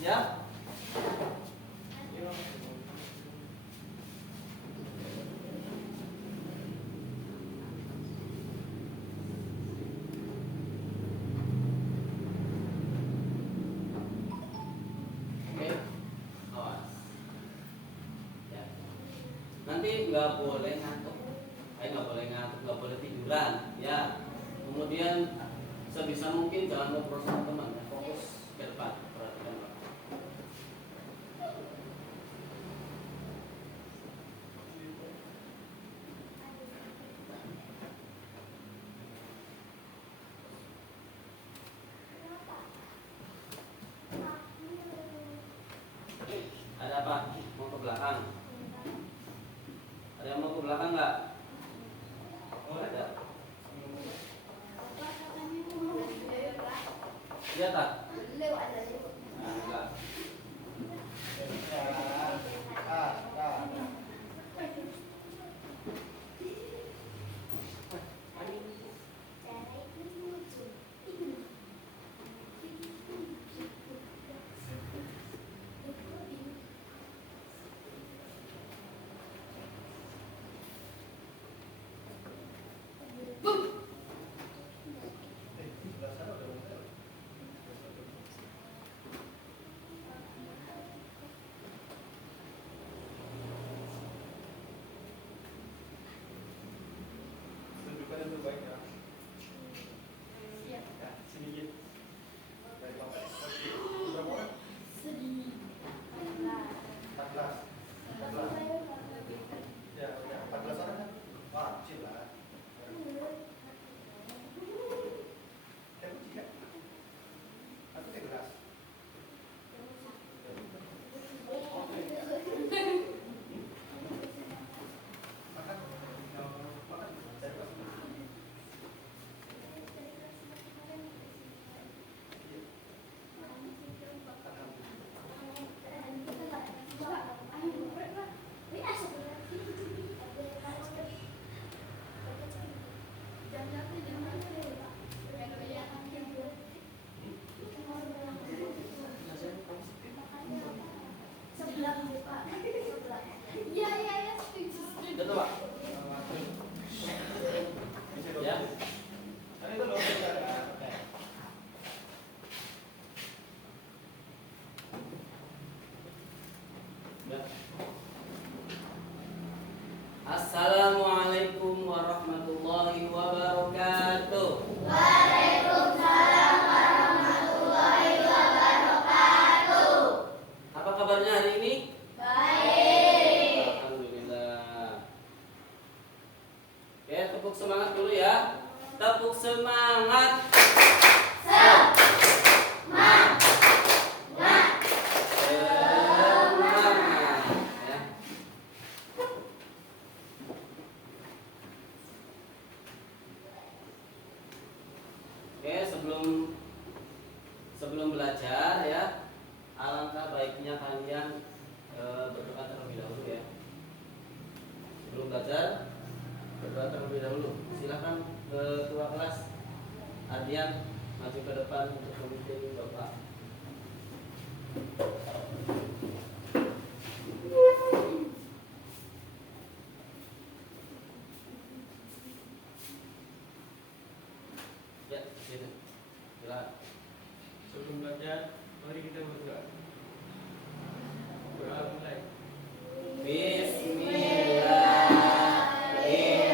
Ya. Nanti nggak boleh ngantuk, nggak boleh tiduran, ya. Kemudian sebisa mungkin jangan ngobrol sama teman, ya. Fokus ke depan, perhatikan. Ada apa? Mau ke belakang? Ada yang mau ke belakang nggak? Oh, ada. Iya tak? Nah, enggak. Betul, Pak? Ya. Assalamualaikum warahmatullahi wabarakatuh. Waalaikumsalam warahmatullahi wabarakatuh. Apa kabarnya hari ini? Baik. Alhamdulillah. Oke, tepuk semangat dulu ya. Tepuk semangat. Semangat. Ya. Oke, sebelum belajar ya, alangkah baiknya kalian berdoa terlebih dahulu ya. Sebelum belajar berdoa terlebih dahulu. Silakan ketua kelas Ardian maju ke depan untuk memimpin Bapak. Ya, sini. Silakan. Sebelum belajar, mari kita berdoa. Berdoa mulai. Bismillahirrahmanirrahim.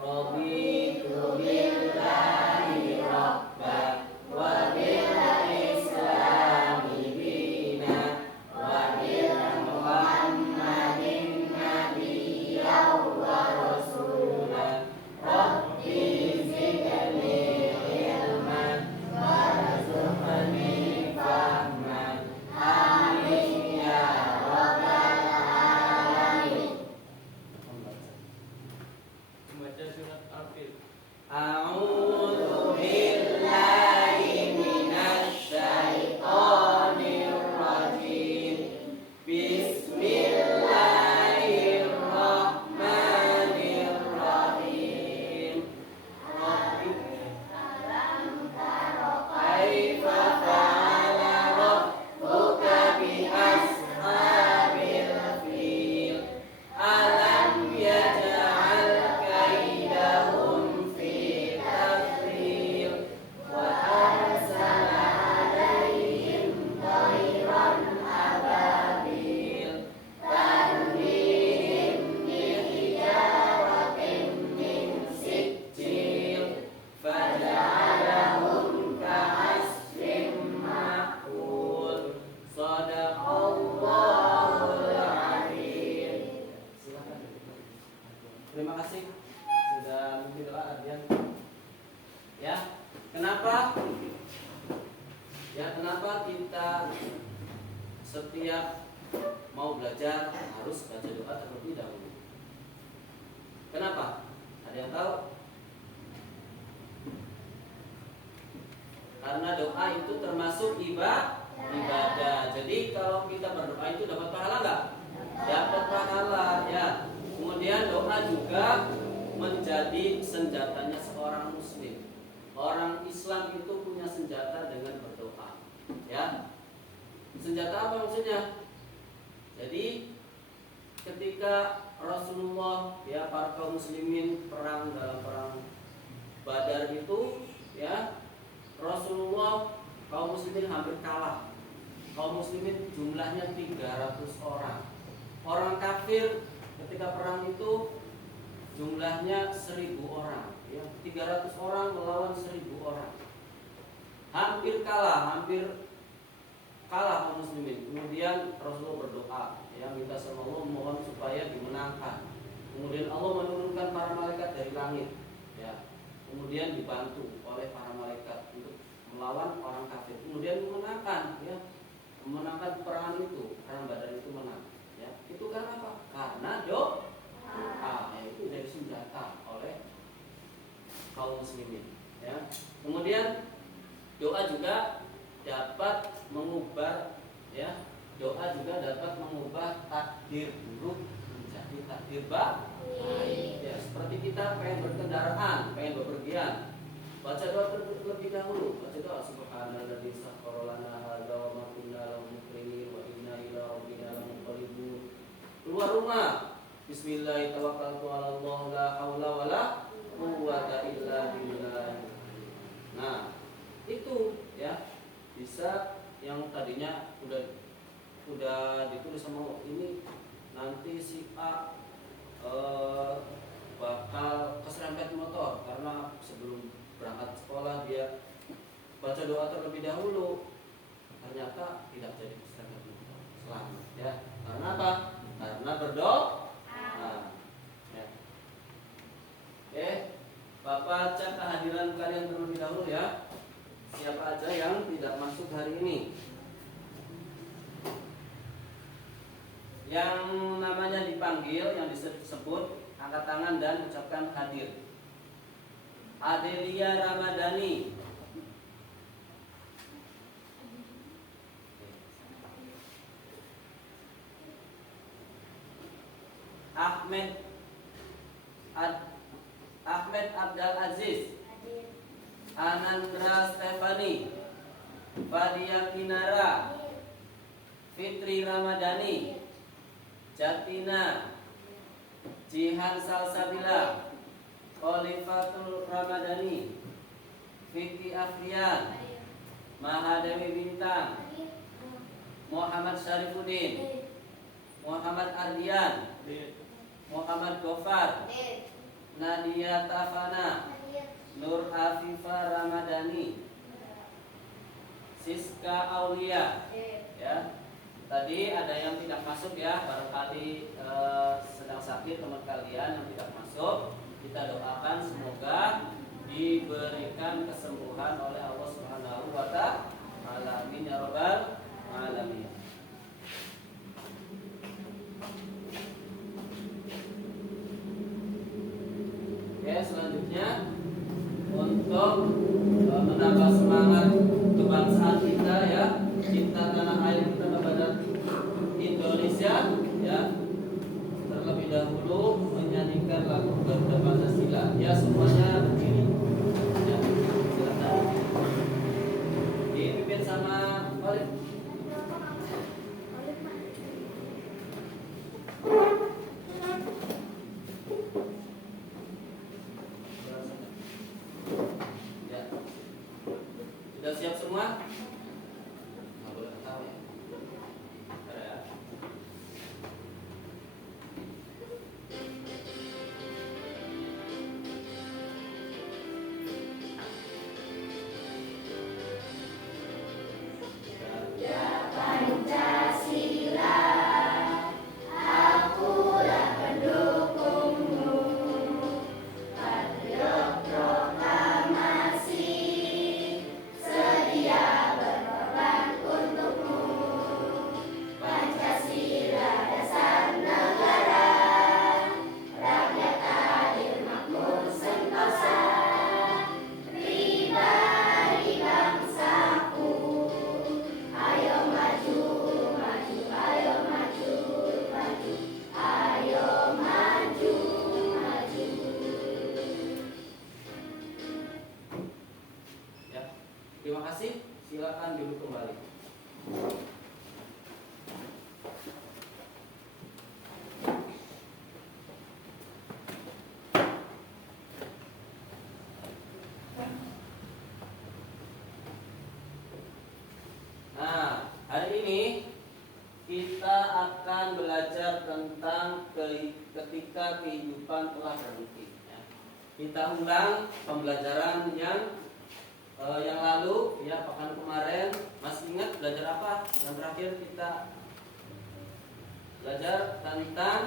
Raditu billahi rabban wa bil islami dinan wa bil Muhammadin nabiyyan wa rasulan. Rabbi zidni ilman warzuqni fahman. Amin ya rabbal alamin. Membaca surat Al-Fil. A'udzu billahi minasy syaithanir rajim. Bismillahirrahmanirrahim. Rabbi Kenapa? Ya, kenapa kita setiap mau belajar harus baca doa terlebih dahulu? Kenapa? Ada yang tahu? Karena doa itu termasuk ibadah. Jadi kalau kita berdoa itu dapat pahala nggak? Dapat pahala ya. Kemudian doa juga menjadi senjatanya seorang muslim. Orang Islam itu punya senjata dengan berdoa. Ya. Senjata apa maksudnya? Jadi ketika Rasulullah ya para kaum muslimin perang dalam perang Badar itu ya, Rasulullah kaum muslimin hampir kalah. Kaum muslimin jumlahnya 300 orang. Orang kafir ketika perang itu jumlahnya 1000 orang ya, 300 orang melawan 1000 orang. Hampir kalah kaum muslimin. Kemudian Rasulullah berdoa ya, minta sama Allah, mohon supaya dimenangkan. Kemudian Allah menurunkan para malaikat dari langit ya. Kemudian dibantu oleh para malaikat untuk melawan orang kafir. Kemudian memenangkan perangan itu, perang Badar itu menang ya. Itu karena apa? Karena doa. Itu dari senjata oleh kaum muslimin ya. Kemudian doa juga dapat mengubah ya, doa juga dapat mengubah takdir buruk menjadi takdir baik ya. Seperti kita pengen berkendaraan, pengen bepergian, baca doa terlebih dahulu. Baca doa subhanalladzi sakhkhara lana hadza wa ma kunna lahu muqrinin wa inna ila rabbina lamunqalibun. Keluar rumah, bismillah tawakkaltu 'ala Allah la haula wala quwwata illa billah. Nah, itu ya, bisa yang tadinya udah ditulis sama ini, nanti si A bakal keserempet motor karena sebelum berangkat sekolah dia baca doa terlebih dahulu, ternyata tidak jadi keserempet motor, selamat ya. Karena apa? Karena berdoa. Ya. Oke, Bapak cek kehadiran kalian terlebih dahulu ya. Siapa aja yang tidak masuk hari ini? Yang namanya dipanggil, yang disebut, angkat tangan dan ucapkan hadir. Adelia Ramadhani. Ahmed Abdul Aziz. Anandra Stefani, Fadia Kinara, Fitri Ramadhani, Jatina, Jihan Salsabila, Khalifatul Ramadhani, Vicky Afrian, Mahadewi Bintang, Muhammad Syarifuddin, Muhammad Ardian, Muhammad Gofar, Nadia Tafana, Nur Afifah Ramadhani, Siska Aulia ya. Tadi ada yang tidak masuk ya, barangkali sedang sakit teman kalian yang tidak masuk. Kita doakan semoga diberikan kesembuhan oleh Allah Subhanahu wa ta'ala. Amin ya rabbal alamin. Oke, selanjutnya untuk menambah semangat kebangsaan kita ya, cinta tanah air kita kepada Indonesia ya, terlebih dahulu menyanyikan lagu Garuda Pancasila ya. Semuanya berdiri ya, silakan dipimpin sama Khalid. Sudah siap semua? Nggak boleh ketawa ya. Bentar ya. Terima kasih. Silakan duduk kembali. Nah, hari ini kita akan belajar tentang ketika kehidupan telah berhenti. Ya. Kita ulang pembelajaran yang lalu, ya, pekan kemarin. Masih ingat belajar apa? Yang terakhir kita belajar tentang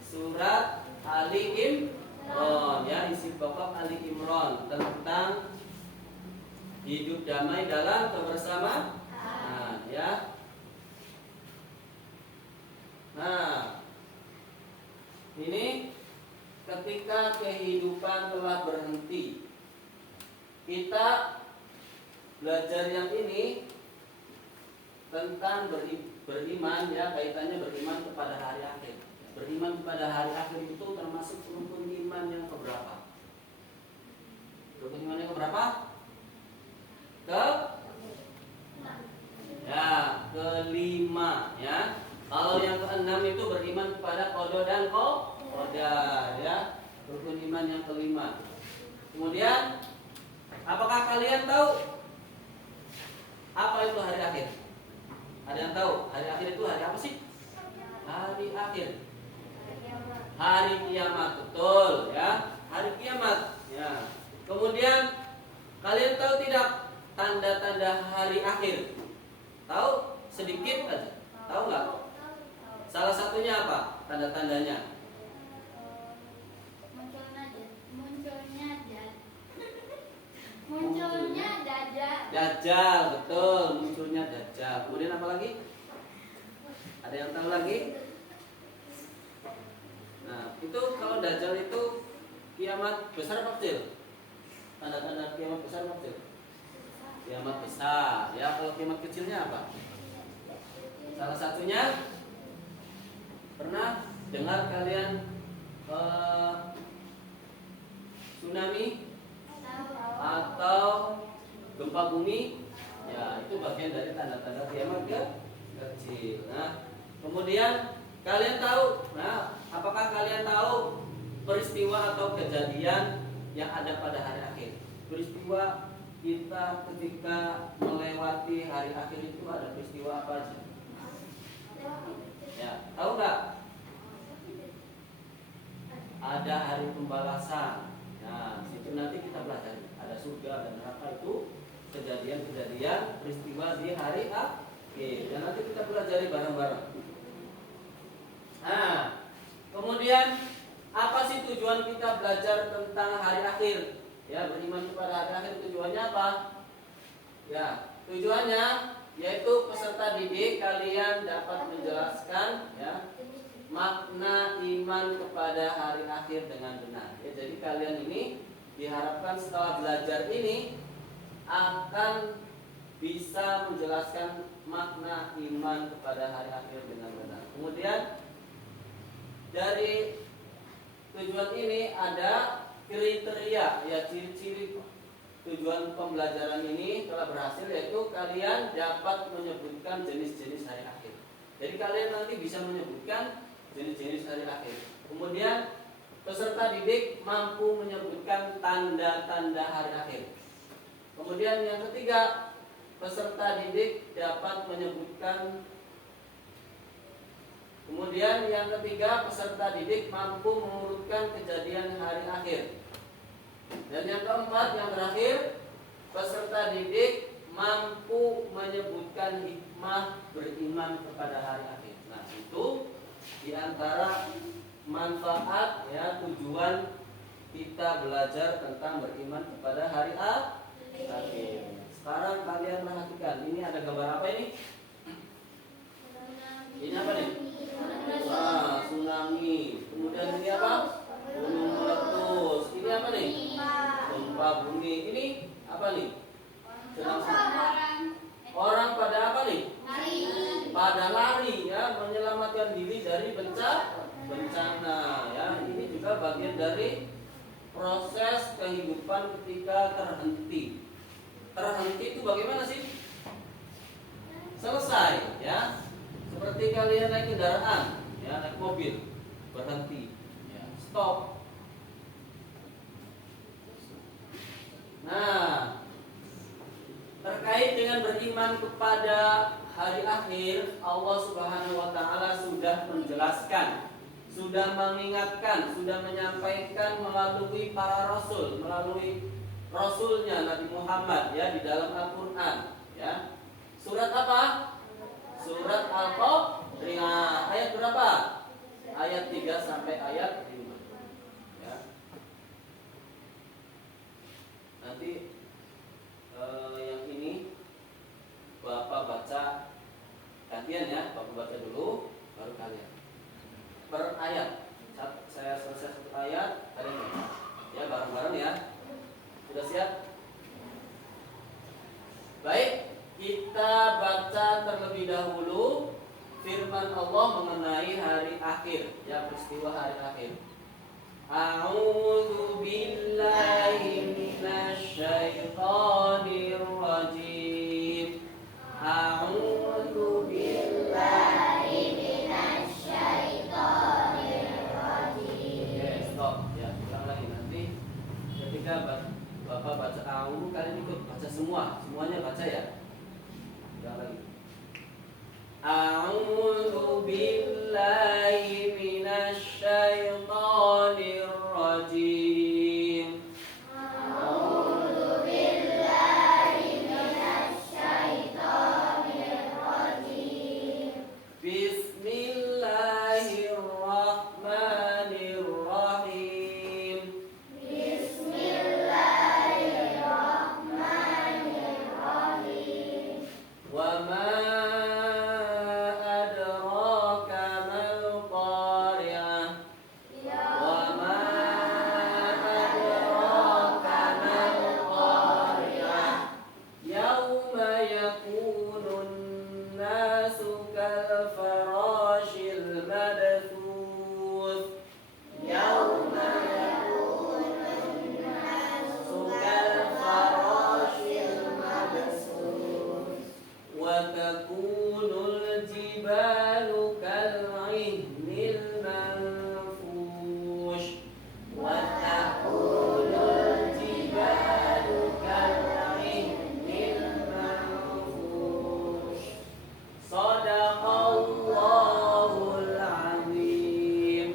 surat Ali Imran, ya, isi pokok Ali Imran tentang hidup damai dalam kebersamaan. Nah, ya. Nah, ini ketika kehidupan telah berhenti. Kita belajar yang ini tentang beriman, ya, kaitannya beriman kepada hari akhir. Beriman kepada hari akhir itu termasuk rukun iman yang keberapa? Rukun iman yang keberapa? Kelima, ya. Kalau yang keenam itu beriman kepada qada dan qadar, ya. Rukun iman yang kelima. Kemudian, apakah kalian tahu apa itu hari akhir? Ada yang tahu? Hari akhir itu hari apa sih? Hari akhir. Hari kiamat, betul, ya. Hari kiamat, ya. Kemudian kalian tahu tidak tanda-tanda hari akhir? Tahu? Sedikit aja. Tahu nggak? Salah satunya apa? Tanda-tandanya? Munculnya dajjal. Dajjal, betul, munculnya Dajjal. Kemudian apa lagi? Ada yang tahu lagi? Nah, itu kalau Dajjal itu kiamat besar apa kecil? Tanda-tanda kiamat besar apa kecil? Kiamat besar. Ya, kalau kiamat kecilnya apa? Salah satunya, pernah dengar kalian tsunami atau gempa bumi? Ya, itu bagian dari tanda-tanda kiamat kecil. Nah, kemudian kalian tahu, nah, apakah kalian tahu peristiwa atau kejadian yang ada pada hari akhir? Peristiwa kita ketika melewati hari akhir itu ada peristiwa apa aja? Ya, tahu nggak? Ada hari pembalasan. Nah, situ nanti kita belajar. Ada surga dan neraka, itu kejadian-kejadian peristiwa di hari akhir. Dan nanti kita pelajari bareng-bareng. Nah, kemudian apa sih tujuan kita belajar tentang hari akhir? Ya, beriman kepada hari akhir, tujuannya apa? Ya, tujuannya yaitu peserta didik kalian dapat menjelaskan, ya, makna iman kepada hari akhir dengan benar. Ya, jadi kalian ini diharapkan setelah belajar ini akan bisa menjelaskan makna iman kepada hari akhir dengan benar. Kemudian dari tujuan ini ada kriteria, ya, ciri-ciri tujuan pembelajaran ini telah berhasil, yaitu kalian dapat menyebutkan jenis-jenis hari akhir. Jadi kalian nanti bisa menyebutkan jenis-jenis hari akhir. Kemudian peserta didik mampu menyebutkan tanda-tanda hari akhir. Kemudian yang ketiga, peserta didik dapat menyebutkan. Kemudian yang ketiga, peserta didik mampu mengurutkan kejadian hari akhir. Dan yang keempat, yang terakhir, peserta didik mampu menyebutkan hikmah beriman kepada hari akhir. Nah, itu diantara manfaat, ya, tujuan kita belajar tentang beriman kepada hari akhir. Sekarang kalian perhatikan, ini ada gambar apa ini? Ini apa nih? Wah, tsunami. Kemudian ini apa? Gunung meletus. Ini apa nih? Gempa bumi. Ini apa nih? Orang pada apa nih? Pada lari, ya, menyelamatkan diri dari bencana, ya. Ini juga bagian dari proses kehidupan ketika terhenti. terhenti itu bagaimana sih? Selesai, ya. Seperti kalian naik kendaraan, ya, naik mobil, berhenti, ya, stop. Nah, terkait dengan beriman kepada hari akhir, Allah Subhanahu wa taala sudah menjelaskan, sudah mengingatkan, sudah menyampaikan melalui para rasul, melalui rasulnya Nabi Muhammad, ya, di dalam Al-Qur'an, ya. Surat apa? Surat Al-Qari'ah. Ayat berapa? Ayat 3 sampai ayat 5. Ya. Nanti yang ini Bapak baca gantian, ya. Bapak baca dulu baru kalian. Per ayat. Saya selesai satu ayat, kalian baca. Ya, bareng-bareng, ya. Sudah siap? Baik. Kita baca terlebih dahulu firman Allah mengenai hari akhir, ya, peristiwa hari akhir. A'udzu billahi minasyaitonir rajim. A'udzu billahi minasyaitonir rajim. Oke, stop. Ya, ulang lagi nanti ketika Bapak baca a'udzu, kalian ikut baca semuanya baca, ya. Lagi. A'udzu billahi minasyaitonir rajim. A'udzu billahi minasyaitonir rajim. Bismillahirrahmanirrahim. Bismillahirrahmanirrahim. Wa ma adraka mal qari'ah. Wa ma adraka mal qari'ah. Yauma yakunun nasu kal farashil mabthuth. Yauma yakunun nasu kal farashil mabthuth. Wa takunul jibalu kal'ihnil manfush. Wa takunul jibalu kal'ihnil manfush. Shadaqallahul azim.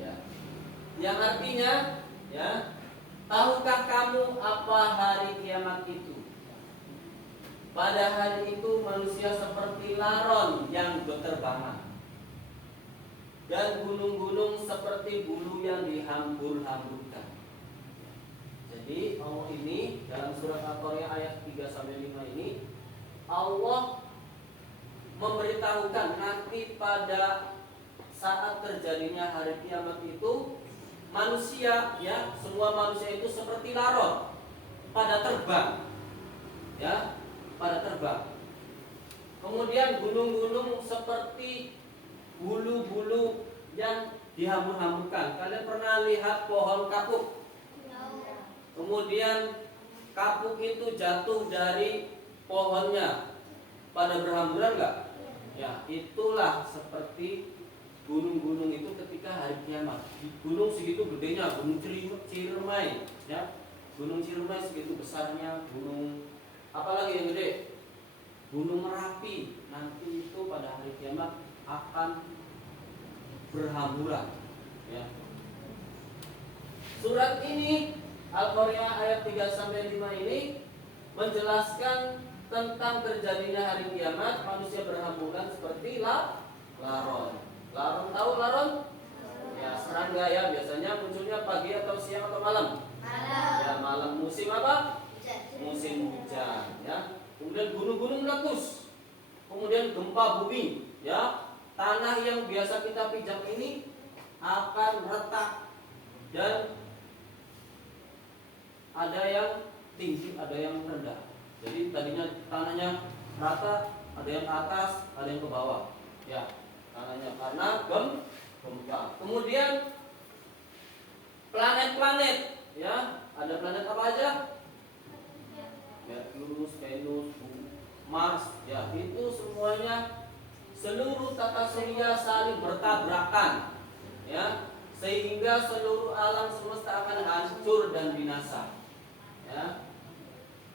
Ya. Yang artinya, ya, tahukah kamu apa hari kiamat itu? Pada hari itu manusia seperti laron yang berterbangan, dan gunung-gunung seperti bulu yang dihambur-hamburkan. Jadi Allah ini dalam surat Al-Qari'ah ayat 3 sampai 5 ini, Allah memberitahukan nanti pada saat terjadinya hari kiamat itu manusia, ya, semua manusia itu seperti laron pada terbang, ya, pada terbang. Kemudian gunung-gunung seperti bulu-bulu yang dihambur-hamburkan. Kalian pernah lihat pohon kapuk? Kemudian kapuk itu jatuh dari pohonnya pada berhamburan enggak? Ya, itulah seperti gunung-gunung itu ketika hari kiamat. Di gunung segitu gedenya, gunung Ciremai, ya. Gunung Ciremai segitu besarnya, gunung apalagi yang gede? Gunung Merapi. Nanti itu pada hari kiamat akan berhamburan, ya. Surat ini Al-Qari'ah ayat 3 sampai 5 ini menjelaskan tentang terjadinya hari kiamat, manusia berhamburan seperti laron. Laron, tahu laron? Ya, serangga, ya, biasanya munculnya pagi atau siang atau malam? Malam. Ya, malam. Musim apa? Musim hujan, ya. Kemudian gunung-gunung meletus. Kemudian gempa bumi, ya. Tanah yang biasa kita pijak ini akan retak, dan ada yang tinggi, ada yang rendah. Jadi tadinya tanahnya rata, ada yang ke atas, ada yang ke bawah, ya, tanahnya karena gempa. Kemudian planet-planet Mars, ya itu semuanya seluruh tata surya saling bertabrakan, ya sehingga seluruh alam semesta akan hancur dan binasa. Ya.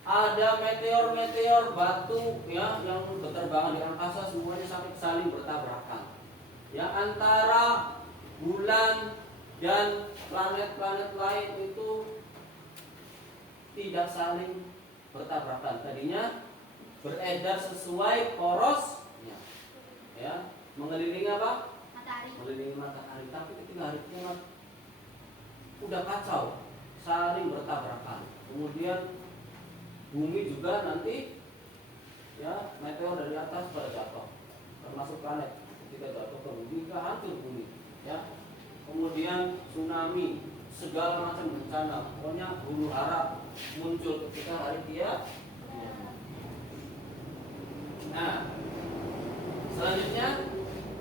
Ada meteor-meteor batu ya yang berterbangan di angkasa semuanya sampai saling bertabrakan. Ya antara bulan dan planet-planet lain itu tidak saling bertabrakan. Tadinya beredar sesuai porosnya. Ya, mengelilingi apa? Matahari. Mengelilingi matahari. Tapi ketika hari kiamat udah kacau, saling bertabrakan. Kemudian bumi juga nanti ya meteor dari atas pada jatuh, termasuk planet. Ketika jatuh ke bumi, hancur bumi. Ya, kemudian tsunami, segala macam bencana. Pokoknya huru hara muncul ketika hari kiamat. Nah, selanjutnya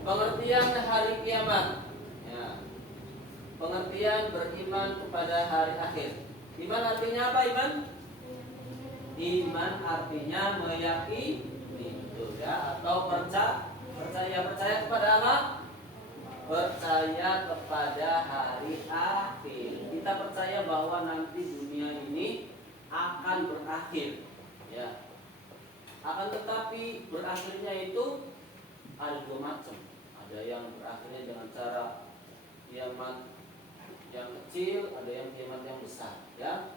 pengertian hari kiamat. Ya. Pengertian beriman kepada hari akhir. Iman artinya apa, Iman? Iman artinya meyakini itu ya, atau percaya kepada apa? Percaya kepada hari akhir. Kita percaya bahwa nanti dunia ini akan berakhir. Ya. Akan tetapi berakhirnya itu ada dua macam. Ada yang berakhirnya dengan cara kiamat yang kecil, ada yang kiamat yang besar. Ya.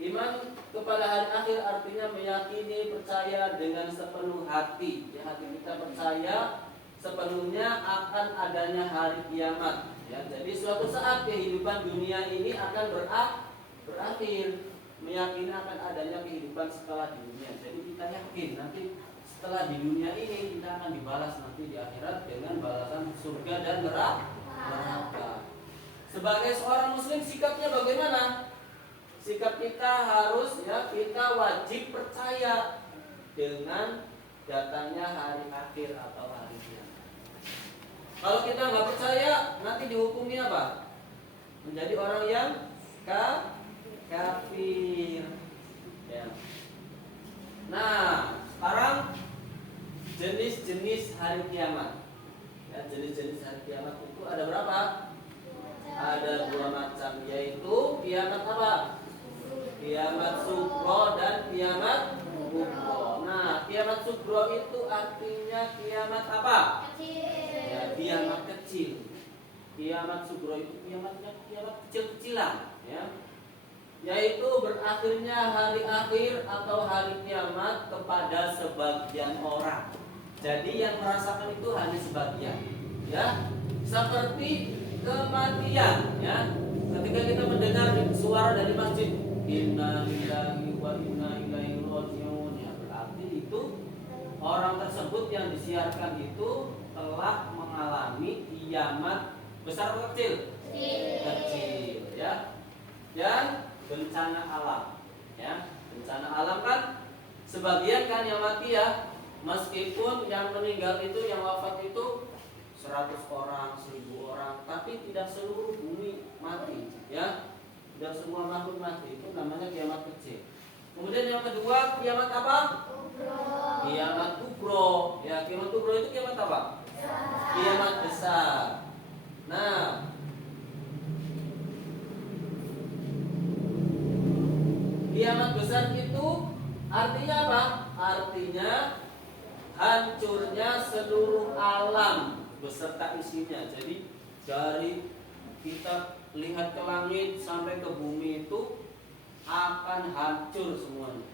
Iman kepada hari akhir artinya meyakini, percaya dengan sepenuh hati. Ya, hati kita percaya sepenuhnya akan adanya hari kiamat. Ya, jadi suatu saat kehidupan dunia ini akan berakhir. Meyakini akan adanya kehidupan setelah di dunia. Jadi kita yakin nanti setelah di dunia ini kita akan dibalas nanti di akhirat dengan balasan surga dan neraka. Sebagai seorang muslim sikapnya bagaimana? Sikap kita harus ya kita wajib percaya dengan datangnya hari akhir atau hari kiamat. Kalau kita nggak percaya nanti dihukumi apa? Menjadi orang yang kafir. Ya. Nah, sekarang jenis-jenis hari kiamat. Ya, jenis-jenis hari kiamat itu ada berapa? Ada dua macam, yaitu kiamat apa? Kiamat sugro dan kiamat kubro. Nah, kiamat sugro itu artinya kiamat apa? Ya, kiamat kecil. Kiamat sugro itu kiamat kecil-kecilan, ya. Yaitu berakhirnya hari akhir atau hari kiamat kepada sebagian orang. Jadi yang merasakan itu hanya sebagian, ya. Seperti kematian, ya. Ketika kita mendengar suara dari masjid, inna lillahi wa inna ilaihi raji'un, ya, berarti itu orang tersebut yang disiarkan itu telah mengalami kiamat besar atau kecil? Kecil, ya. Dan bencana alam, ya. Bencana alam kan sebagian kan yang mati, ya. Meskipun yang meninggal itu, yang wafat itu 100 orang, 1000 orang, tapi tidak seluruh bumi mati, ya. Tidak semua makhluk mati, itu namanya kiamat kecil. Kemudian yang kedua kiamat apa? Kiamat kubro. Ya, kiamat kubro itu kiamat apa? Kiamat besar. Nah, kiamat besar itu artinya apa? Artinya hancurnya seluruh alam beserta isinya. Jadi dari kita lihat ke langit sampai ke bumi itu akan hancur semuanya.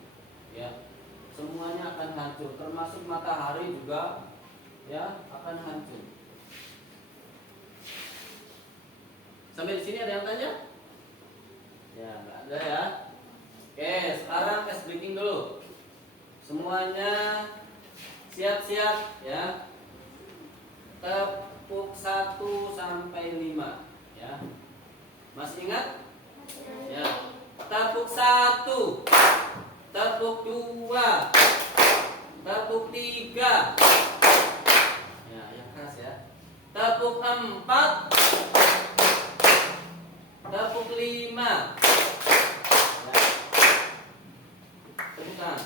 Ya. Semuanya akan hancur, termasuk matahari juga ya akan hancur. Sampai di sini ada yang tanya? Ya, enggak ada ya. Oke, sekarang tes breaking dulu. Semuanya siap-siap ya. Tepuk 1 sampai 5 ya. Masih ingat? Ya. Tepuk 1. Tepuk 2. Tepuk 3. Ya, yang keras ya. Tepuk 4. Tepuk 5. Ya. Tepuk tangan.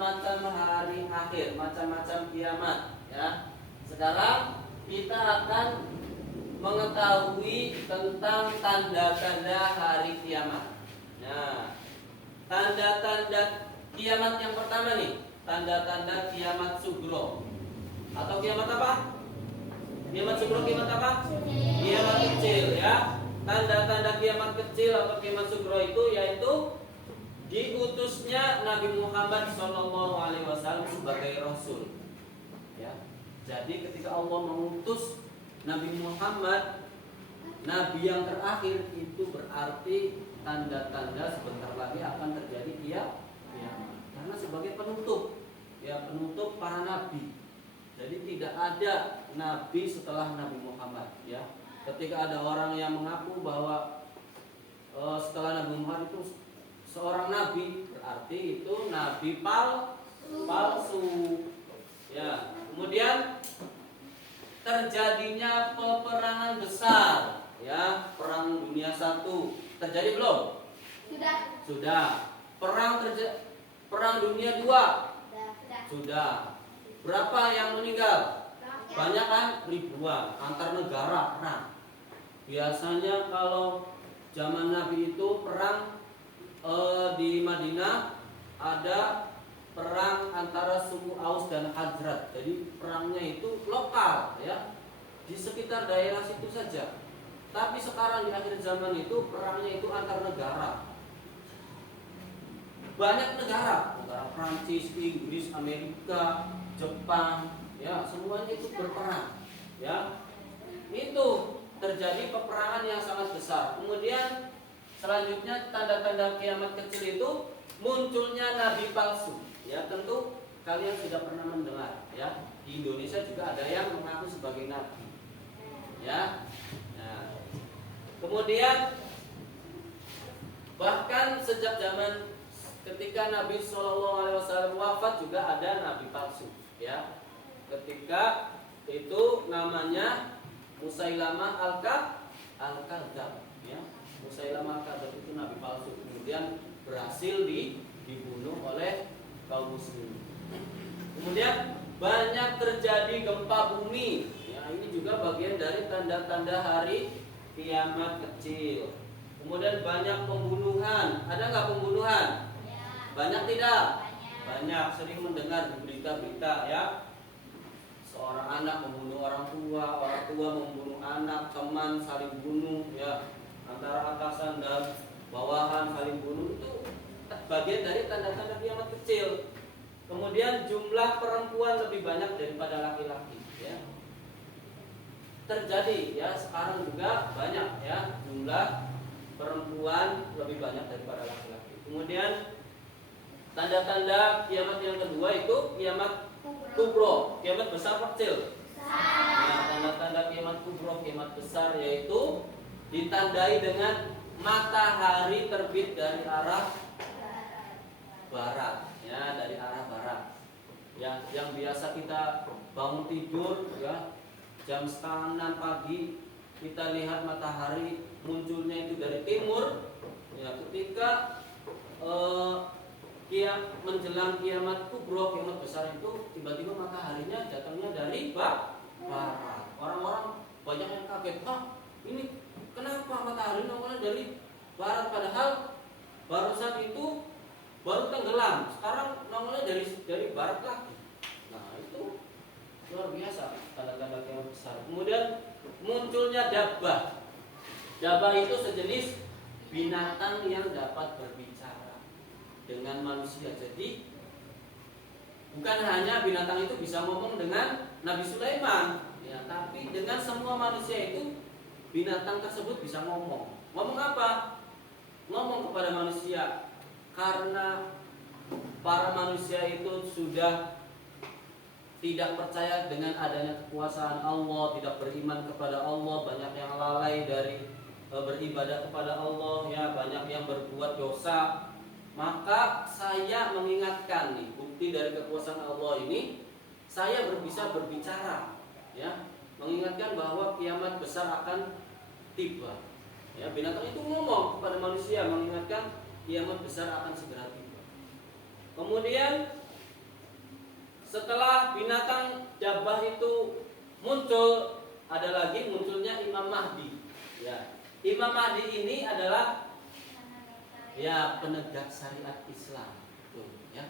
macam-macam hari akhir, macam-macam kiamat ya. Sekarang kita akan mengetahui tentang tanda-tanda hari kiamat. Nah, tanda-tanda kiamat yang pertama nih, tanda-tanda kiamat sugro. Atau kiamat apa? Kiamat sugro, kiamat apa? Kiamat kecil ya. Tanda-tanda kiamat kecil atau kiamat sugro itu yaitu diutusnya Nabi Muhammad SAW sebagai Rasul. Ya. Jadi ketika Allah mengutus Nabi Muhammad, Nabi yang terakhir, itu berarti tanda-tanda sebentar lagi akan terjadi kiamat. Karena sebagai penutup, ya penutup para nabi. Jadi tidak ada nabi setelah Nabi Muhammad. Ya, ketika ada orang yang mengaku bahwa setelah Nabi Muhammad itu seorang nabi, berarti itu nabi palsu. Ya, kemudian terjadinya peperangan besar, ya, perang dunia 1 terjadi belum? Sudah. Perang dunia 2 sudah. Berapa yang meninggal? Banyak kan? Ribuan. Antar negara perang. Biasanya kalau zaman Nabi itu perang di Madinah ada perang antara suku Aus dan Khazraj. Jadi perangnya itu lokal ya, di sekitar daerah situ saja. Tapi sekarang di akhir zaman itu perangnya itu antar negara. Banyak negara, antara Prancis, Inggris, Amerika, Jepang, ya semuanya itu berperang. Ya, itu terjadi peperangan yang sangat besar. Kemudian selanjutnya tanda-tanda kiamat kecil itu munculnya nabi palsu. Ya, tentu kalian sudah pernah mendengar ya. Di Indonesia juga ada yang mengaku sebagai nabi. Ya. Nah, kemudian bahkan sejak zaman ketika Nabi SAW wafat juga ada nabi palsu. Ya. Ketika itu namanya Musailamah al-Kadzab. Ya. Musailamah al-Kadzab itu nabi palsu. Kemudian berhasil dibunuh oleh kaum muslimin. Kemudian banyak terjadi gempa bumi. Ya, ini juga bagian dari tanda-tanda hari kiamat kecil. Kemudian banyak pembunuhan. Ada nggak pembunuhan? Banyak tidak? Banyak. Sering mendengar di berita-berita ya. Seorang anak membunuh orang tua membunuh anak, teman saling bunuh ya. Antara atasan dan bawahan saling bunuh, itu bagian dari tanda-tanda kiamat kecil. Kemudian jumlah perempuan lebih banyak daripada laki-laki ya. Terjadi ya, sekarang juga banyak ya, jumlah perempuan lebih banyak daripada laki-laki. Kemudian tanda-tanda kiamat yang kedua itu kiamat kubro, kiamat besar atau kecil? Nah, tanda-tanda kiamat kubro, kiamat besar, yaitu ditandai dengan matahari terbit dari arah barat, ya, dari arah barat. Ya, yang biasa kita bangun tidur, ya, jam 5:30 pagi kita lihat matahari munculnya itu dari timur. Ya, ketika menjelang kiamat kubro, kiamat besar itu tiba-tiba mataharinya datangnya dari barat. Orang-orang banyak yang kaget, ini kenapa matahari nongolnya dari barat, padahal barusan itu baru tenggelam, sekarang nongolnya dari barat lagi. Nah, itu luar biasa tanda-tanda kiamat besar. Kemudian munculnya dabbah. Dabbah itu sejenis binatang yang dapat berbicara dengan manusia. Jadi bukan hanya binatang itu bisa ngomong dengan Nabi Sulaiman, ya, tapi dengan semua manusia itu binatang tersebut bisa ngomong. Ngomong apa? Ngomong kepada manusia. Karena para manusia itu sudah tidak percaya dengan adanya kekuasaan Allah, tidak beriman kepada Allah, banyak yang lalai dari beribadah kepada Allah, ya, banyak yang berbuat dosa. Maka saya mengingatkan nih, bukti dari kekuasaan Allah ini, saya bisa berbicara, ya, mengingatkan bahwa kiamat besar akan tiba. Ya, binatang itu ngomong kepada manusia, mengingatkan kiamat besar akan segera tiba. Kemudian muncul ada lagi munculnya Imam Mahdi. Ya, Imam Mahdi ini adalah ya penegak syariat Islam, tuh, ya,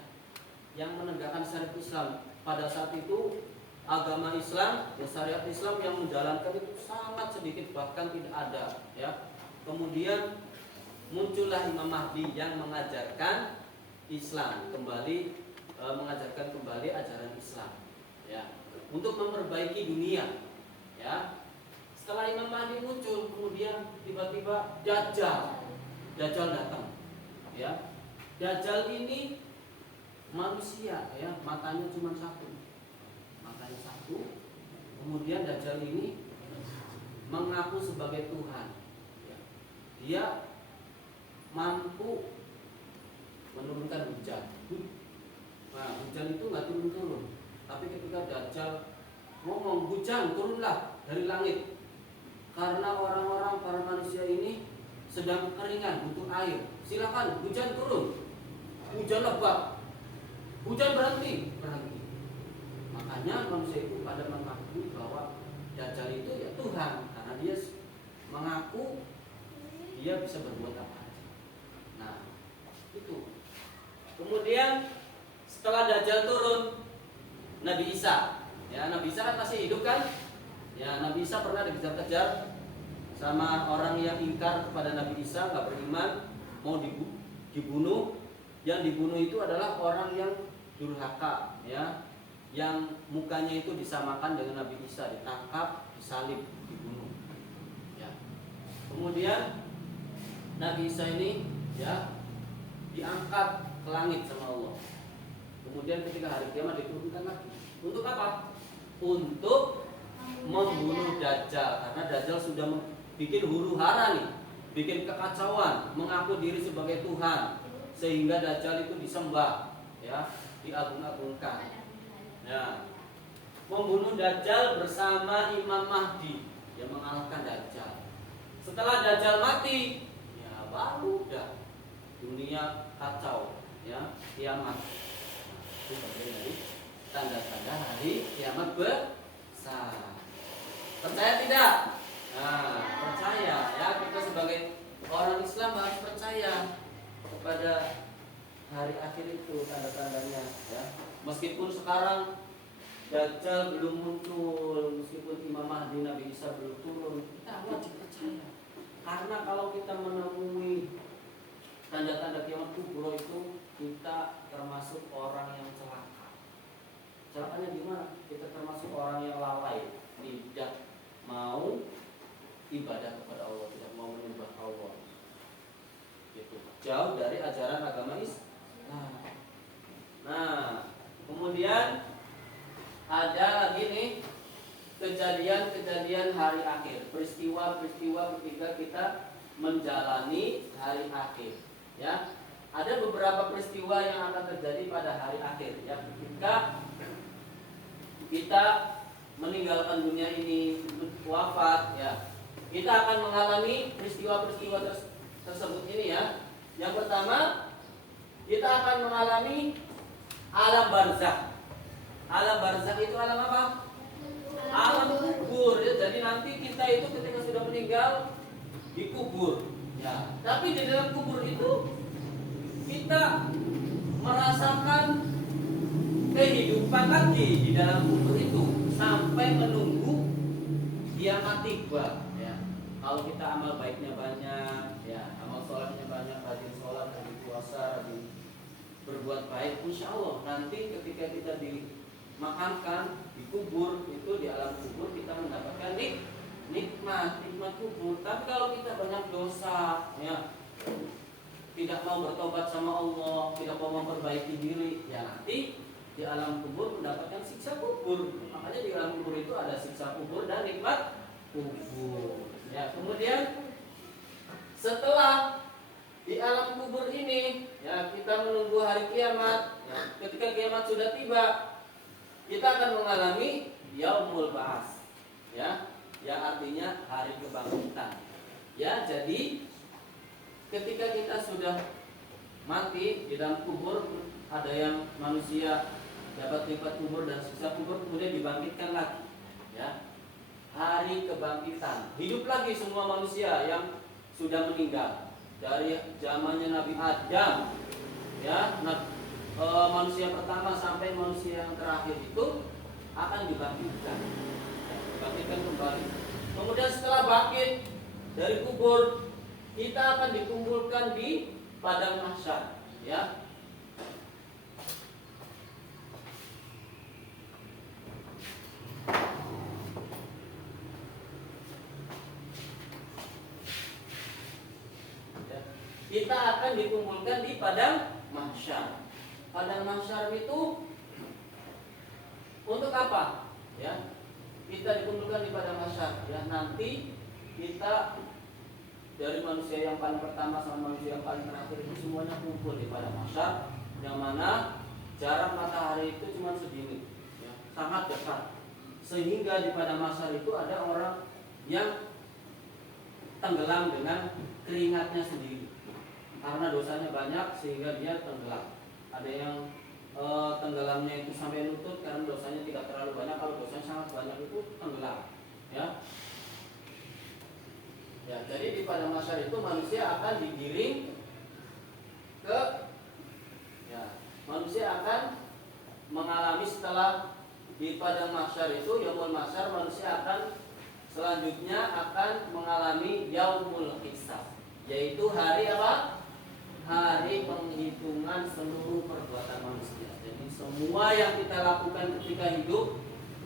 yang menegakkan syariat Islam. Pada saat itu agama Islam, ya, syariat Islam yang menjalankan itu sangat sedikit, bahkan tidak ada. Ya, kemudian muncullah Imam Mahdi yang mengajarkan Islam kembali, mengajarkan kembali ajaran Islam, ya, untuk memperbaiki dunia. Ya, setelah Imam Mahdi muncul, kemudian tiba-tiba Dajjal datang. Ya, Dajjal ini manusia, ya, matanya cuma satu. Kemudian Dajjal ini mengaku sebagai Tuhan. Ya, dia mampu menurunkan hujan. Nah, hujan itu nggak turun-turun, tapi ketika Dajjal ngomong hujan turunlah dari langit, karena orang-orang para manusia ini sedang kekeringan, butuh air. Silakan hujan turun, hujan lebat, hujan berhenti. Makanya manusia itu pada mengakui bahwa Dajjal itu ya Tuhan, karena dia mengaku dia bisa berbuat apa aja. Nah, itu. Kemudian setelah Dajjal turun, Nabi Isa, ya, Nabi Isa kan masih hidup kan? Ya, Nabi Isa pernah dikejar-kejar sama orang yang ingkar kepada Nabi Isa, nggak beriman, mau dibunuh. Yang dibunuh itu adalah orang yang durhaka, ya, yang mukanya itu disamakan dengan Nabi Isa, ditangkap, disalib, dibunuh. Ya. Kemudian Nabi Isa ini, ya, diangkat ke langit sama Allah. Kemudian ketika hari kiamat diturunkan lagi. Untuk apa? Untuk membunuh Dajjal, karena Dajjal sudah bikin huru-hara nih, bikin kekacauan, mengaku diri sebagai Tuhan, sehingga Dajjal itu disembah, ya, diagung-agungkan. Ya, membunuh Dajjal bersama Imam Mahdi yang mengalahkan Dajjal. Setelah Dajjal mati, ya baru udah dunia kacau, ya, kiamat. Itu bagian dari tanda-tanda hari kiamat besar. Percaya tidak? Nah, percaya, ya, kita sebagai orang Islam harus percaya kepada hari akhir itu, tanda-tandanya, ya. Meskipun sekarang Dajjal belum muncul, meskipun Imam Mahdi Nabi Isa belum turun, kita wajib percaya. Karena kalau kita menemui tanda-tanda kiamat kubro itu, kita termasuk orang yang celaka. Celakanya gimana? Kita termasuk orang yang lalai, tidak mau ibadah kepada Allah, tidak mau menyembah Allah. Gitu. Jauh dari ajaran agama Islam. Nah, kemudian ada lagi nih kejadian-kejadian hari akhir, peristiwa-peristiwa ketika kita menjalani hari akhir. Ya, ada beberapa peristiwa yang akan terjadi pada hari akhir. Ya, ketika kita meninggalkan dunia ini, wafat, ya, kita akan mengalami peristiwa-peristiwa tersebut ini, ya. Yang pertama, kita akan mengalami alam barzakh. Alam barzakh itu alam apa? Alam kubur. Ya, jadi nanti kita itu ketika sudah meninggal dikubur. Ya, tapi di dalam kubur itu kita merasakan kehidupan lagi di dalam kubur itu sampai menunggu kiamat tiba. Ya, kalau kita amal baiknya banyak, ya, amal sholatnya banyak, rajin sholat, rajin puasa, rajin berbuat baik, insya Allah nanti ketika kita dimakamkan, dikubur, itu di alam kubur kita mendapatkan nikmat kubur. Tapi kalau kita banyak dosa, ya, tidak mau bertobat sama Allah, tidak mau memperbaiki diri, ya nanti di alam kubur mendapatkan siksa kubur. Makanya di alam kubur itu ada siksa kubur dan nikmat kubur. Ya, kemudian setelah di alam kubur ini, ya, kita menunggu hari kiamat. Ya, ketika kiamat sudah tiba, kita akan mengalami yaumul ba'ats. Ya, yang artinya hari kebangkitan. Ya, jadi ketika kita sudah mati di dalam kubur, ada yang manusia dapat nikmat kubur dan siksa kubur, kemudian dibangkitkan lagi. Ya, hari kebangkitan. Hidup lagi semua manusia yang sudah meninggal dari zamannya Nabi Adam, ya, manusia pertama sampai manusia yang terakhir itu akan dibangkitkan, dibangkitkan kembali. Kemudian setelah bangkit dari kubur, kita akan dikumpulkan di padang mahsyar, ya. Kita akan dikumpulkan di padang mahsyar. Padang mahsyar itu untuk apa? Ya, kita dikumpulkan di padang mahsyar. Ya, nanti kita dari manusia yang paling pertama sama manusia yang paling terakhir itu semuanya kumpul di padang mahsyar, yang mana jarak matahari itu cuma segini, ya, sangat dekat. Sehingga di padang mahsyar itu ada orang yang tenggelam dengan keringatnya sendiri. Karena dosanya banyak sehingga dia tenggelam. Ada yang tenggelamnya itu sampai lutut karena dosanya tidak terlalu banyak. Kalau dosanya sangat banyak itu tenggelam, ya. Ya, jadi di padang mahsyar itu manusia akan digiring ke, ya, manusia akan mengalami setelah di padang mahsyar itu yaumul mahsyar, manusia akan selanjutnya akan mengalami yaumul hisab, yaitu hari apa? Hari penghitungan seluruh perbuatan manusia. Jadi semua yang kita lakukan ketika hidup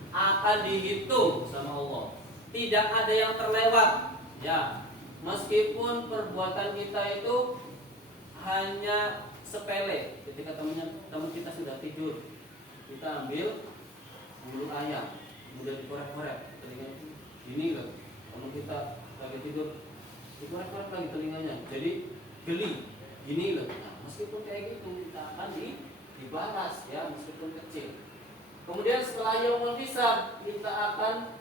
akan dihitung sama Allah. Tidak ada yang terlewat. Ya, meskipun perbuatan kita itu hanya sepele. Ketika teman kita sudah tidur, kita ambil bulu ayam, kemudian dikorek-korek telinga itu. Ini loh, teman kita lagi tidur, dikorek-korek lagi telinganya. Jadi geli. Gini loh, nah, meskipun kayak gitu kita akan dibalas, ya, meskipun kecil. Kemudian setelah yaumul hisab kita akan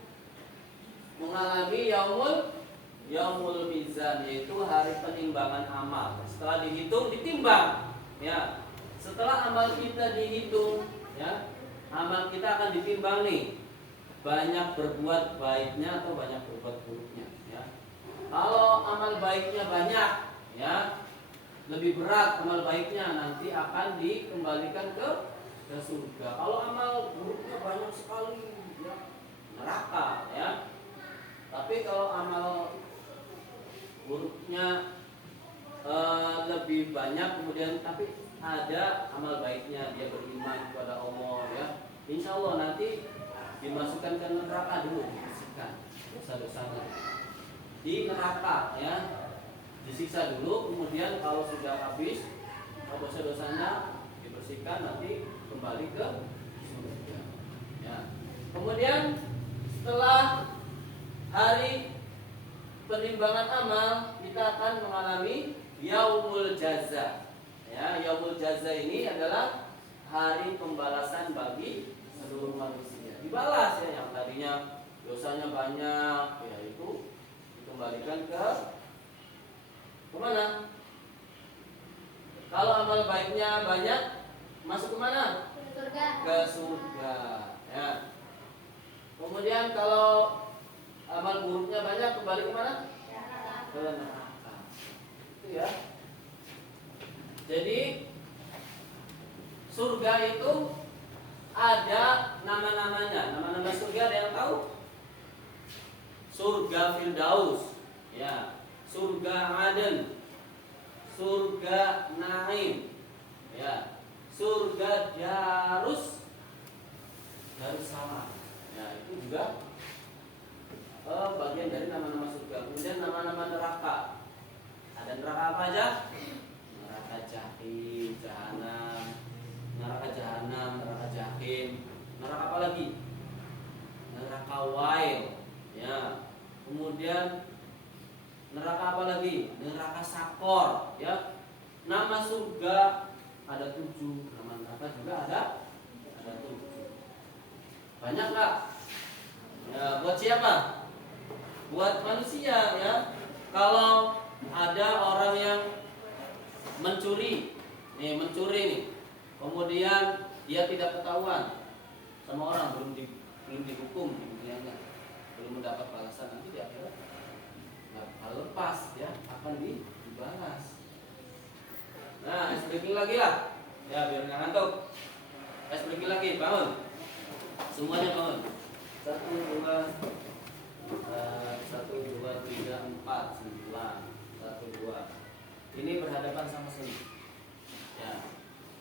mengalami yaumul mizan, yaitu hari penimbangan amal. Setelah dihitung ditimbang, ya. Setelah amal kita dihitung, ya, amal kita akan ditimbang nih, banyak berbuat baiknya atau banyak berbuat buruknya, ya. Kalau amal baiknya banyak, ya, lebih berat amal baiknya, nanti akan dikembalikan ke surga. Kalau amal buruknya banyak sekali, ya, neraka, ya. Tapi kalau amal buruknya lebih banyak, kemudian tapi ada amal baiknya, dia beriman kepada Allah, ya, insya Allah nanti dimasukkan ke neraka dulu, dibersihkan dosa-dosanya di neraka, ya, disiksa dulu, kemudian kalau sudah habis dosa-dosanya dibersihkan, nanti kembali ke surga, ya. Kemudian setelah hari penimbangan amal, kita akan mengalami yaumul jaza, ya. Yaumul jaza ini adalah hari pembalasan bagi seluruh manusia. Dibalas, ya, yang tadinya dosanya banyak, ya, itu dikembalikan ke mana? Kalau amal baiknya banyak, masuk ke mana? Surga. Ke surga, ya. Kemudian kalau amal buruknya banyak, kembali ke mana? Ke neraka. Itu, ya. Jadi surga itu ada nama-namanya. Nama-nama surga ada yang tahu? Surga Firdaus, ya. Surga Aden, surga Naim, ya, surga Darussalam, ya, itu juga bagian dari nama-nama surga. Kemudian nama-nama neraka, ada neraka apa aja? Neraka Jahim, Jahanam, neraka Jahim, neraka apa lagi? Neraka Wail, ya. Kemudian neraka apa lagi? Neraka Sakor, ya. Nama surga ada 7, nama neraka juga ada 7. Banyak nggak? Ya, buat siapa? Buat manusia, ya. Kalau ada orang yang mencuri nih, kemudian dia tidak ketahuan sama orang, belum dihukum di dunianya. belum mendapat balasan, nanti di akhirat nggak bakal lepas ya, akan dibalas. Nah, ice breaking lagi lah ya, biar nggak ngantuk. Ice breaking lagi, bangun semuanya, bangun. 1 2 3 4 9 1 2. Ini berhadapan sama sini ya,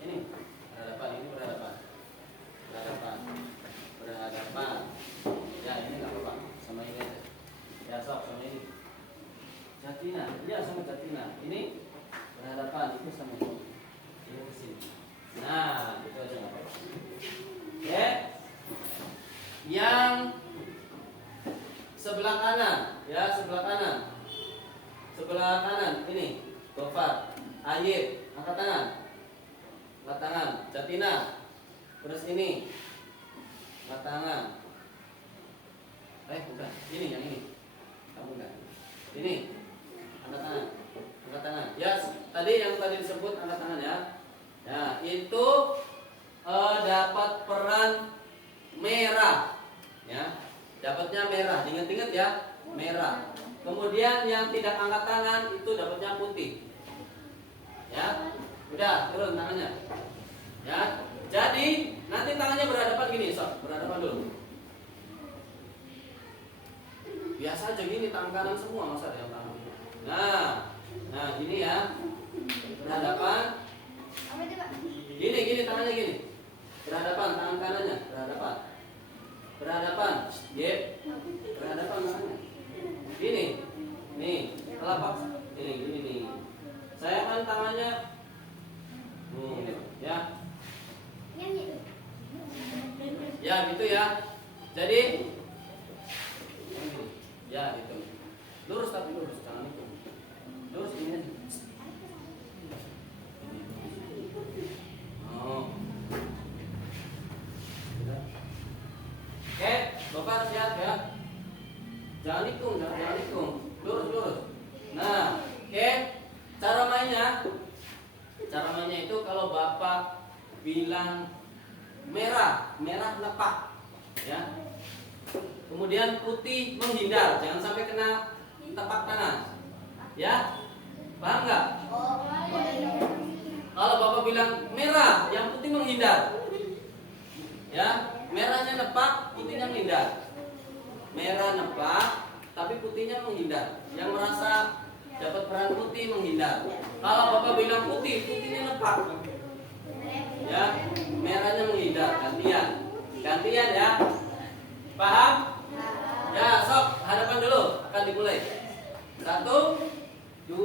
ini berhadapan, ini berhadapan ya, ini nggak apa-apa, sama ini aja ya, sok sama ini Jatina, ya sama Jatina, ini berhadapan, itu sama ini ke sini. Nah, itu aja nggak apa-apa. Oke, yang sebelah kanan ya, sebelah kanan ini Gofar, Ayib, angkat tangan, Jatina, terus ini angkat tangan. Bukan, ini yang ini, kamu enggak, ini angkat tangan. Ya, tadi yang tadi disebut angkat tangan ya. Ya, itu dapat peran merah, ya, dapatnya merah, ingat-ingat ya, merah. Kemudian yang tidak angkat tangan itu dapatnya putih. Ya, udah turun tangannya. Ya, jadi nanti tangannya berhadapan gini, sob, berhadapan dulu. Biasa aja gini, tangan kanan semua, masa ada yang tangan. Nah gini ya, berhadapan. Gini tangannya gini, berhadapan, tangan kanannya berhadapan, yep, berhadapan tangannya. Gini, nih, telapak, gini nih. Saya kan tangannya, ya gitu ya. Jadi ya gitu, lurus tapi lurus, jangan itu lurus ini aja. Oke, Bapak siap ya, jangan ikung, lurus. Nah, oke, cara mainnya itu kalau Bapak bilang merah lepak ya, kemudian putih menghindar, jangan sampai kena tepak tangan ya, paham nggak? Kalau Bapak bilang merah, yang putih menghindar ya, merahnya nepak, putihnya menghindar. Merah nepak tapi putihnya menghindar, yang merasa dapat peran putih menghindar. Kalau Bapak bilang putih, putihnya nepak ya, merahnya menghindar, gantian ya, paham? Ya, sok, hadapan dulu, akan dimulai. 1 2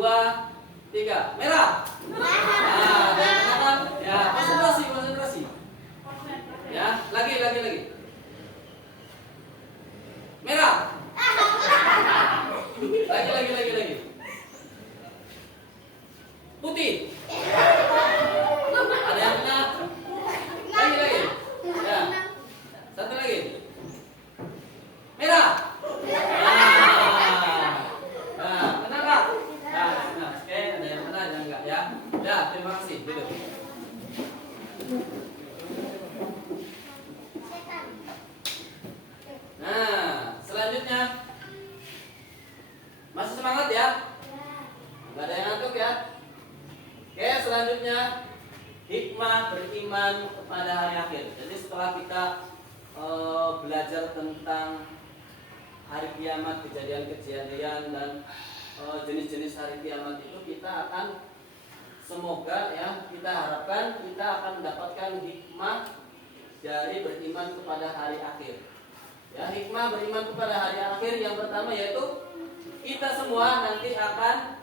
3, merah. Nah, dari kanan ya, konsentrasi ya, lagi merah. Lagi putih. Ada yang kena? Lagi ya, satu lagi merah. Nah, kena nggak? Nah, oke, ada yang kena, ada yang enggak ya. Ya, terima kasih. Duduk. Nah, selanjutnya masih semangat ya? Nggak ada yang ngantuk ya? Oke, selanjutnya hikmah beriman kepada hari akhir. Jadi setelah kita belajar tentang hari kiamat, kejadian-kejadian dan jenis-jenis hari kiamat itu, kita akan, semoga ya, kita harapkan kita akan mendapatkan hikmah dari beriman kepada hari akhir. Ya, hikmah beriman kepada hari akhir yang pertama yaitu kita semua nanti akan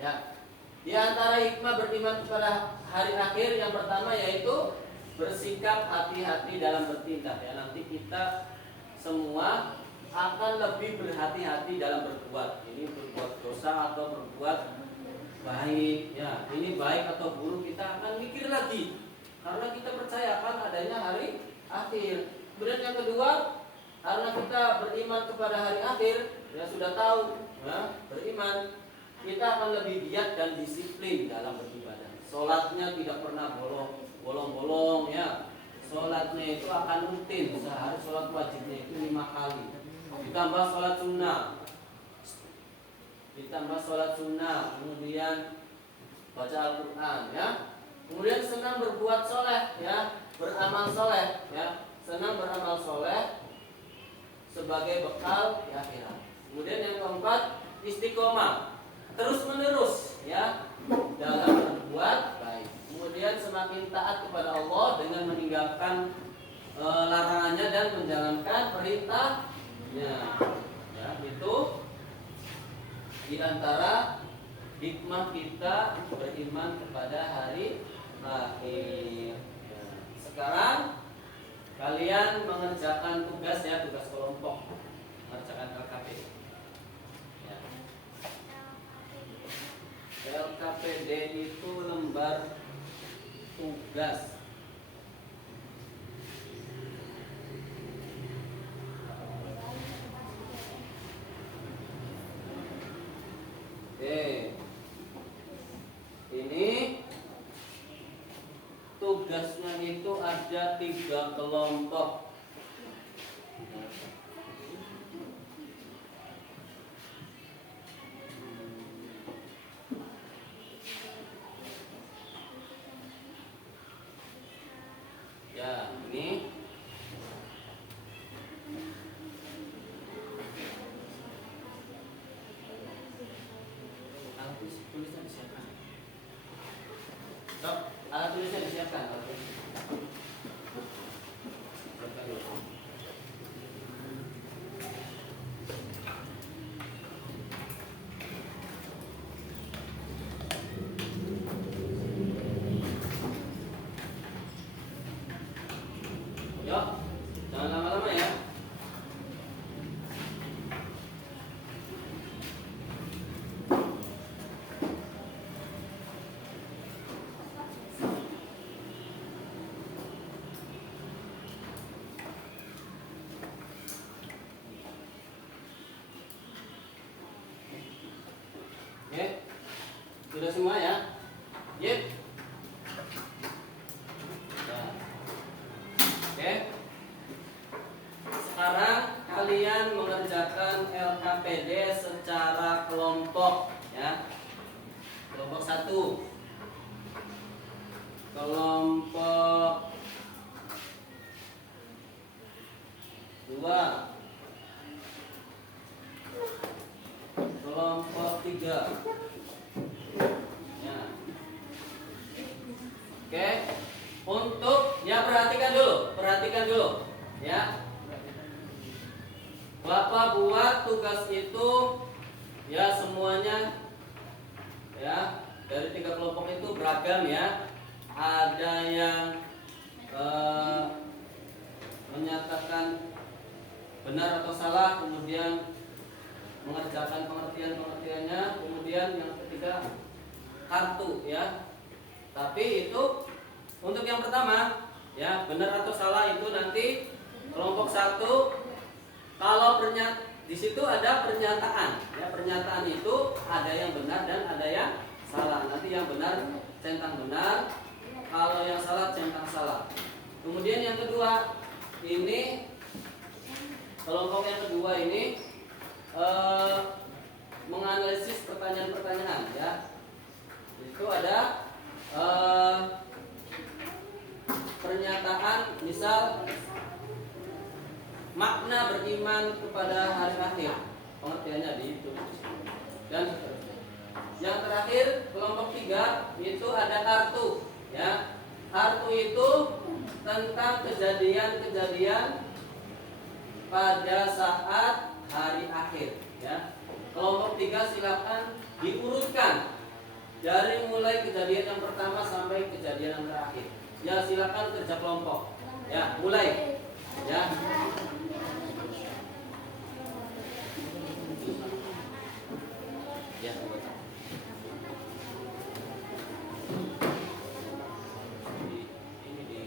ya, di antara hikmah beriman kepada hari akhir yang pertama yaitu bersikap hati-hati dalam bertindak ya. Nanti kita semua akan lebih berhati-hati dalam berbuat. Ini berbuat dosa atau berbuat baik ya. Ini baik atau buruk, kita akan mikir lagi karena kita percaya akan adanya hari akhir. Kemudian yang kedua, karena kita beriman kepada hari akhir, ya sudah tahu ya, beriman, kita akan lebih giat dan disiplin dalam beribadah. Sholatnya tidak pernah bolong-bolong ya, sholatnya itu akan rutin, sehari sholat wajibnya itu 5 kali, ditambah sholat sunnah, kemudian baca Al-Quran, ya. Kemudian senang berbuat soleh, ya, beramal soleh, ya, senang beramal soleh sebagai bekal di akhirat. Kemudian yang keempat, istiqomah, terus menerus, ya, dalam berbuat baik. Kemudian semakin taat kepada Allah dengan meninggalkan larangannya dan menjalankan perintahnya. Ya, itu di antara hikmah kita beriman kepada hari akhir. Ya. Sekarang kalian mengerjakan tugas, ya, tugas kelompok, mengerjakan LKP. Ya. LKPD itu lembar tugas. Oke. Ini tugasnya itu ada 3 kelompok. Ya, ini alat tulisnya disiapkan. Dok, alat tulisnya disiapkan. Yuk, jangan lama-lama ya. Oke, sudah semua ya. Yep. Oke. Sekarang kalian mengerjakan LKPD secara kelompok, ya. Kelompok 1, kelompok 2, kelompok 3. Ya. Oke. Untuk, ya, perhatikan dulu, ya. Bapak buat tugas itu, ya, semuanya, ya, dari 3 kelompok itu beragam, ya. Ada yang menyatakan benar atau salah, kemudian mengerjakan pengertiannya, kemudian yang ketiga kartu, ya. Tapi itu untuk yang pertama, ya, benar atau salah itu nanti kelompok 1, kalau di situ ada pernyataan, ya, pernyataan itu ada yang benar dan ada yang salah. Nanti yang benar centang benar, kalau yang salah centang salah. Kemudian yang kedua, ini kelompok yang kedua ini menganalisis pertanyaan-pertanyaan, ya. Itu ada pernyataan, misal makna beriman kepada hari akhir, pengertiannya di itu. Dan yang terakhir kelompok 3 itu ada kartu, ya. Kartu itu tentang kejadian-kejadian pada saat hari akhir, ya. Kelompok 3 silakan diurutkan dari mulai kejadian yang pertama sampai kejadian yang terakhir. Ya, silakan kerja kelompok. Ya, mulai. Ya. Ya. Ini di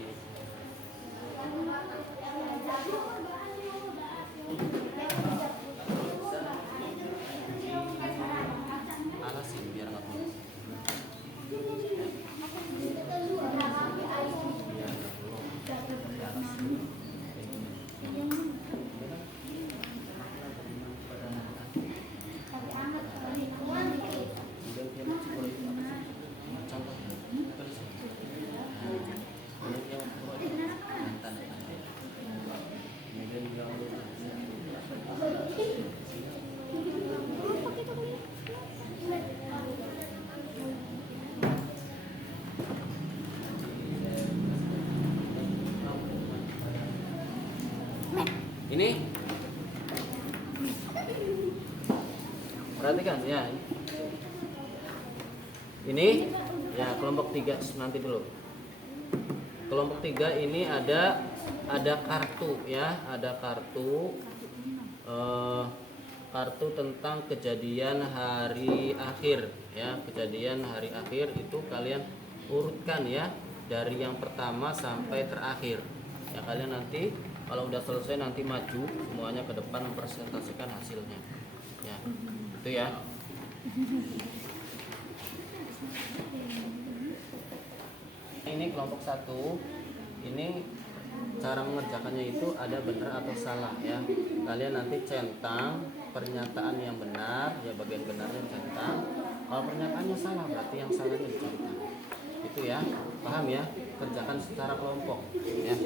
alasin biar nggak putus. Biar nggak putus. Ini perhatikan ya. Ini ya kelompok 3 nanti dulu. Kelompok 3 ini ada kartu ya, ada kartu kartu tentang kejadian hari akhir ya. Kejadian hari akhir itu kalian urutkan ya dari yang pertama sampai terakhir. Ya kalian nanti kalau udah selesai nanti maju semuanya ke depan mempresentasikan hasilnya. Ya. Itu ya. Ini kelompok 1. Ini cara mengerjakannya itu ada benar atau salah ya. Kalian nanti centang pernyataan yang benar ya, bagian benarnya centang. Kalau pernyataannya salah berarti yang salahnya dicentang. Itu ya. Paham ya? Kerjakan secara kelompok ya.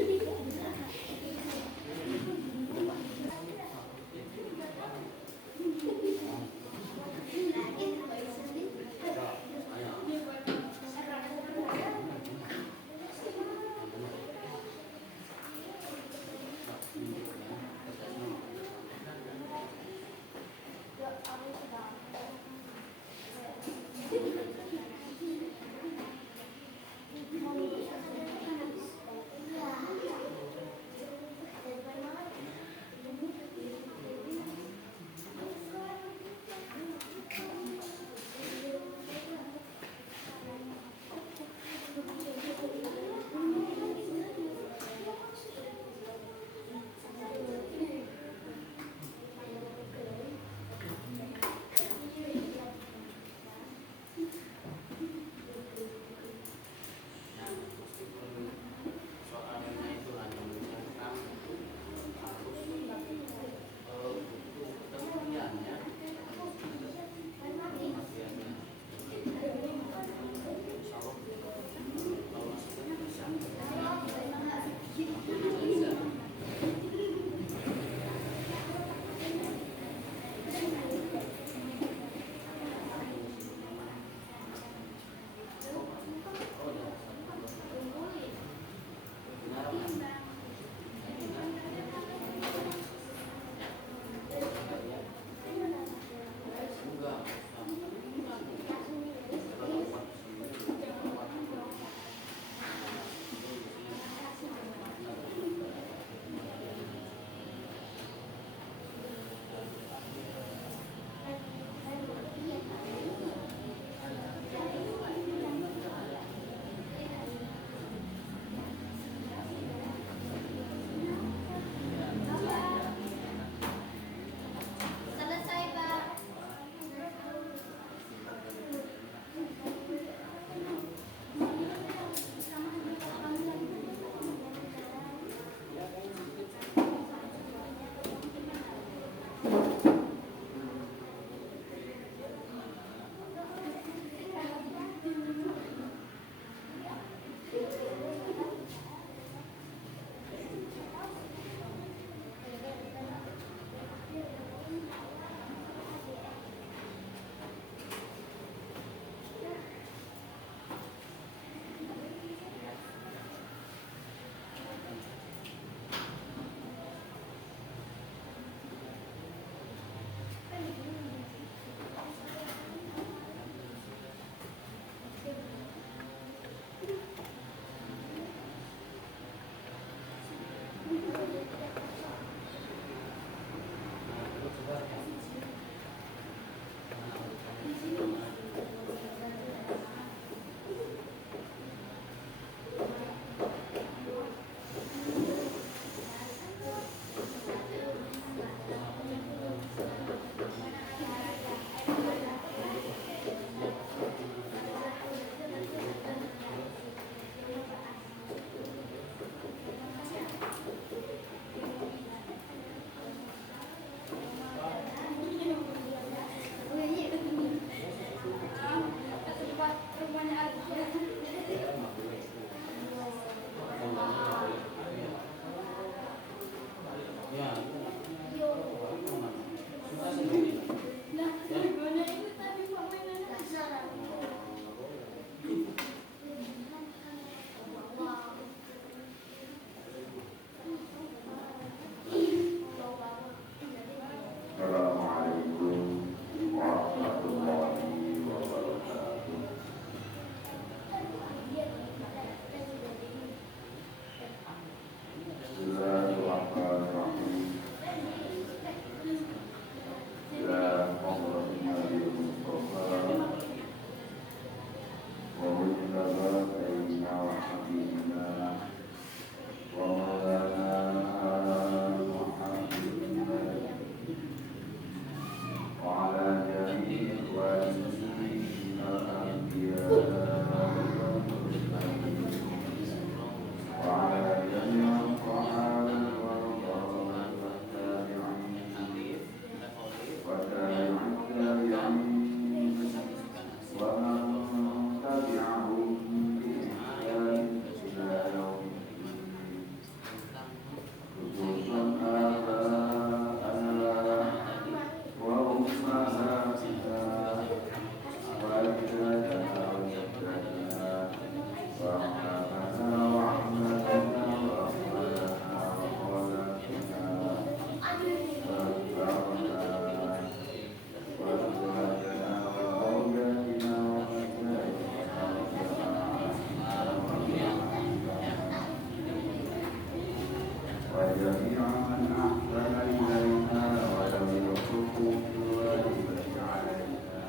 وجميع من أحسن إلينا ولم يخلق الواجب علينا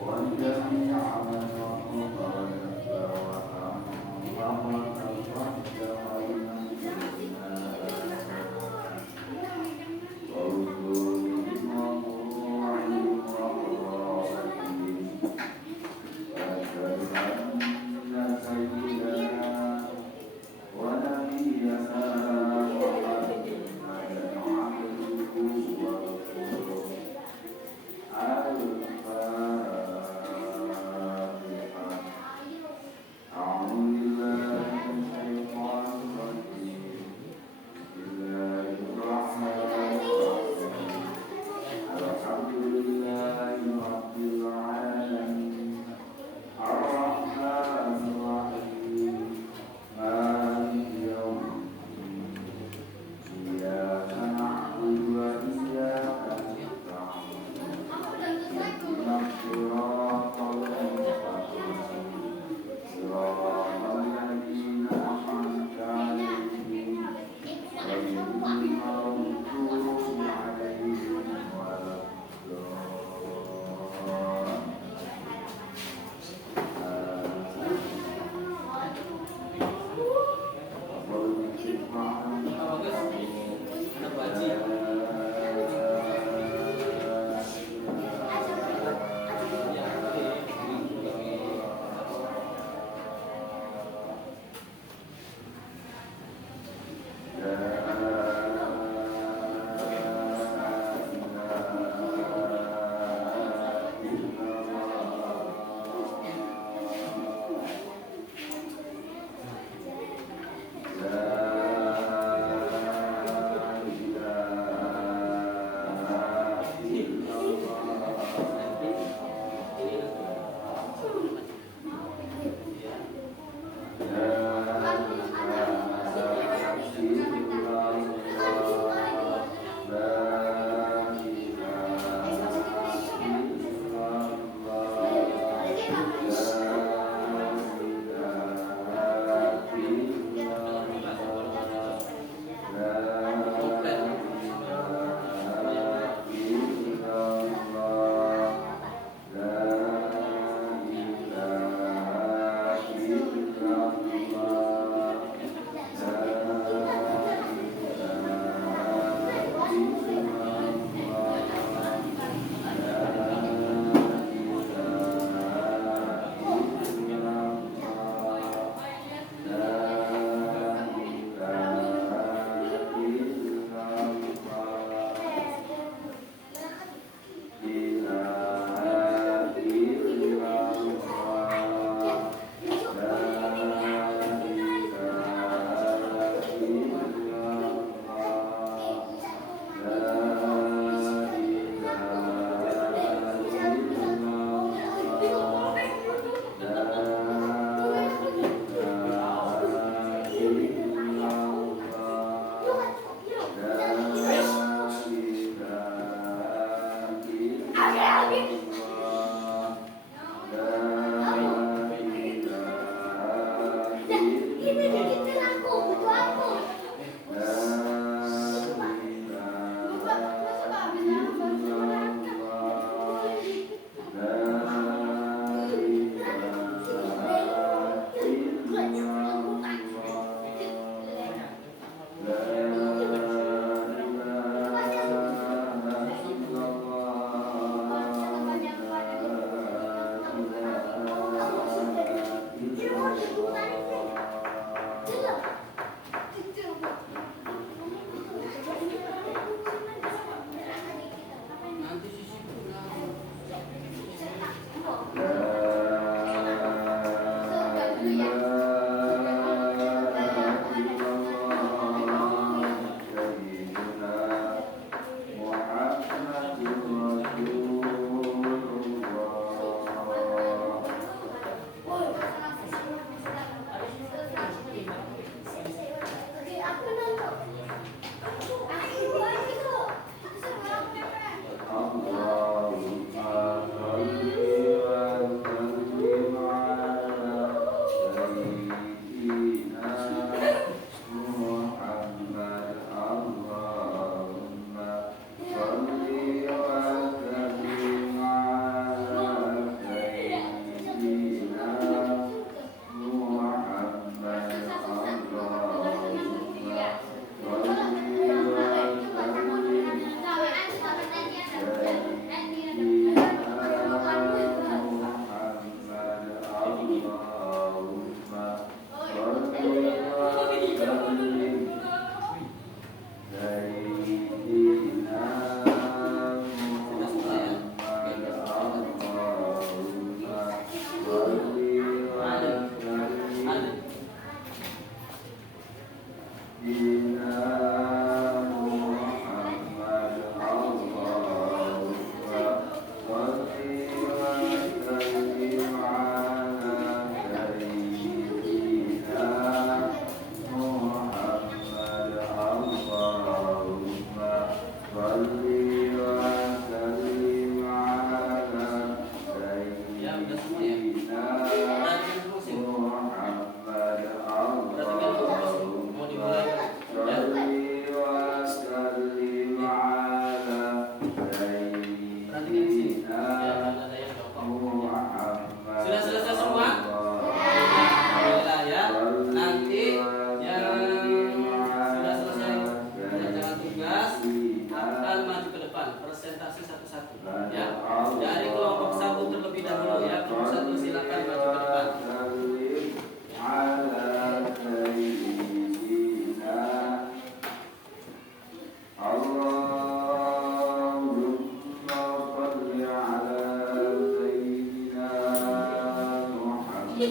وجميع من وقف ونسى وأنفق تقدم وينزلنا ورسول وقروع وقرابتهم وأشهد أن سيدنا ونبينا محمد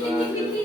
Alhamdulillah